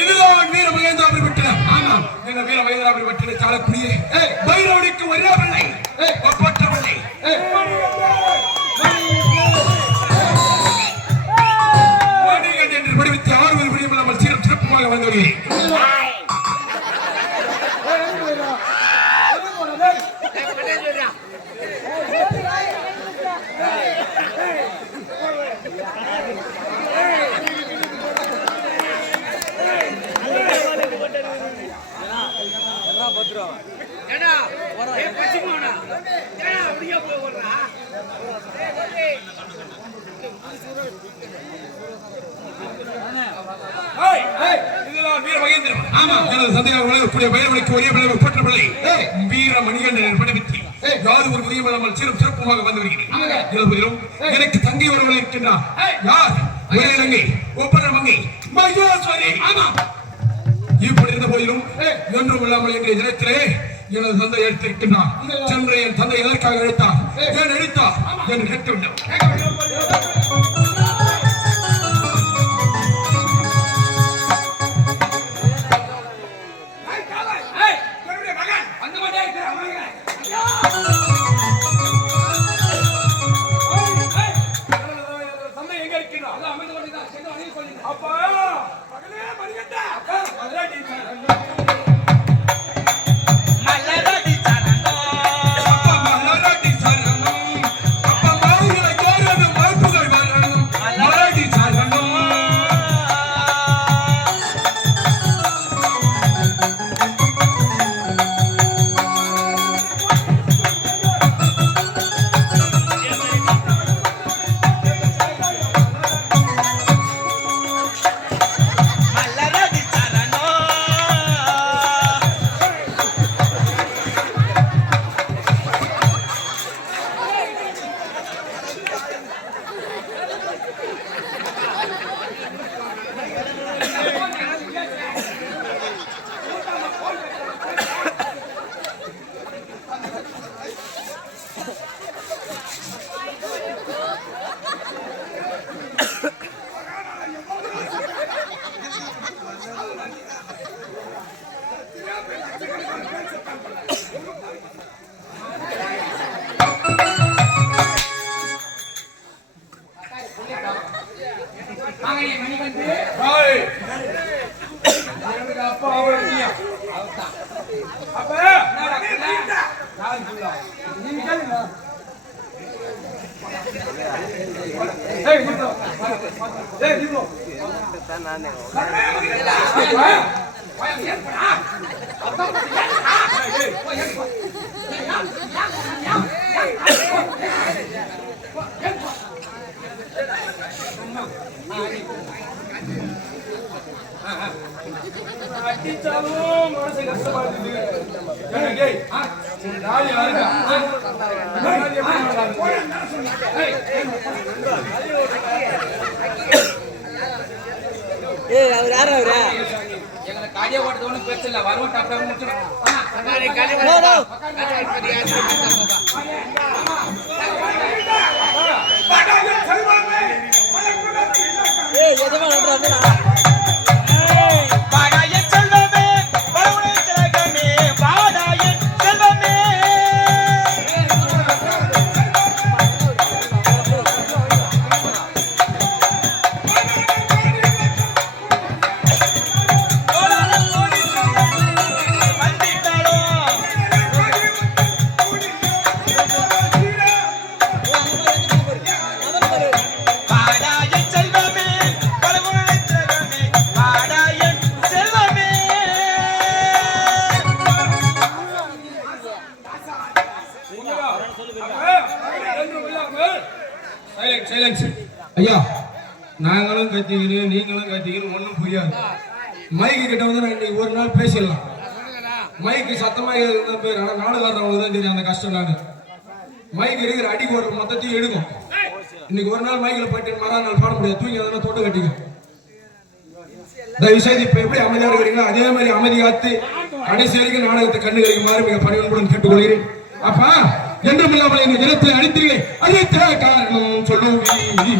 இதுதான் வீர மகேந்திராபுரி பட்டினம். ஆமாம், எங்க வீர மகேந்திராபுரி பட்டினம் சாலக்குடியே பைரவனுக்கு ஒரே பிள்ளை, ஒப்பற்ற பிள்ளை. மணிகண்டன் என்று படிவித்து 6 பிரியம் நம்ம சீரம் சிறப்புமாக வந்தவர்களே. வீர மணிகண்டன் படிவித்து யாரு ஒரு உதயம் சிறப்புமாக வந்து வருகிறேன். எனக்கு தங்கை ஒருவர்கள் இருக்கின்றார். யார்? ஒரே தங்கை, ஒப்பன மங்கை மகேஸ்வரி. இப்படி இருந்த போதிலும் ஒன்றும் இல்லாமல் என்ற தினத்திலே எனது தந்தை எடுத்திருக்கின்றார். சென்று என் தந்தை எதற்காக அழைத்தார், ஏன் அழைத்தார் என்று கேட்டுவிட்டோம். அடிச்சாலும் மனசு கஷ்டமா இருக்குது. அவர் யாரு? அவரு எங்களை காடியா ஓட்டது ஒன்றும் பிரச்சனை இல்லை. வருவோம் டாக்டர் முடிச்சிடும். எதுவும் நன்றாங்க. சைலன்ஸ் ஐயா, நாங்களும் கத்திக்கிறேன் நீங்களும் கத்திக்கிறேன் ஒன்றும் புரியாது. மைக்கு கிட்ட வந்து நான் இன்னைக்கு ஒரு நாள் பேசிடலாம். மைக்கு சத்தமா இருந்தா பேர், ஆனா நாடு வர்றவங்களுக்கு தான் தெரியும் அந்த கஷ்டம். நாடு மைக் இருக்கிற அடிக்கு ஒரு மொத்தத்தையும் எடுக்கும். இன்னைக்கு ஒரு நாள் மைக்கில் போயிட்டு மறுநாள் பாட முடியாது, தூங்கி அதெல்லாம் தொட்டு கட்டிக்கும். தயவு செய்து இப்ப எப்படி அமைதியா இருக்கிறீங்களோ அதே மாதிரி அமைதி காத்து கடைசி வரைக்கும் நாடகத்தை கண்டு கழிக்குமாறு மிக பணிவன்புடன் கேட்டுக்கொள்கிறேன். அப்பா என்றும் இல்லாமல் இந்த தினத்தை அழித்தீர்கள், அதே காரணம் சொல்லுவீ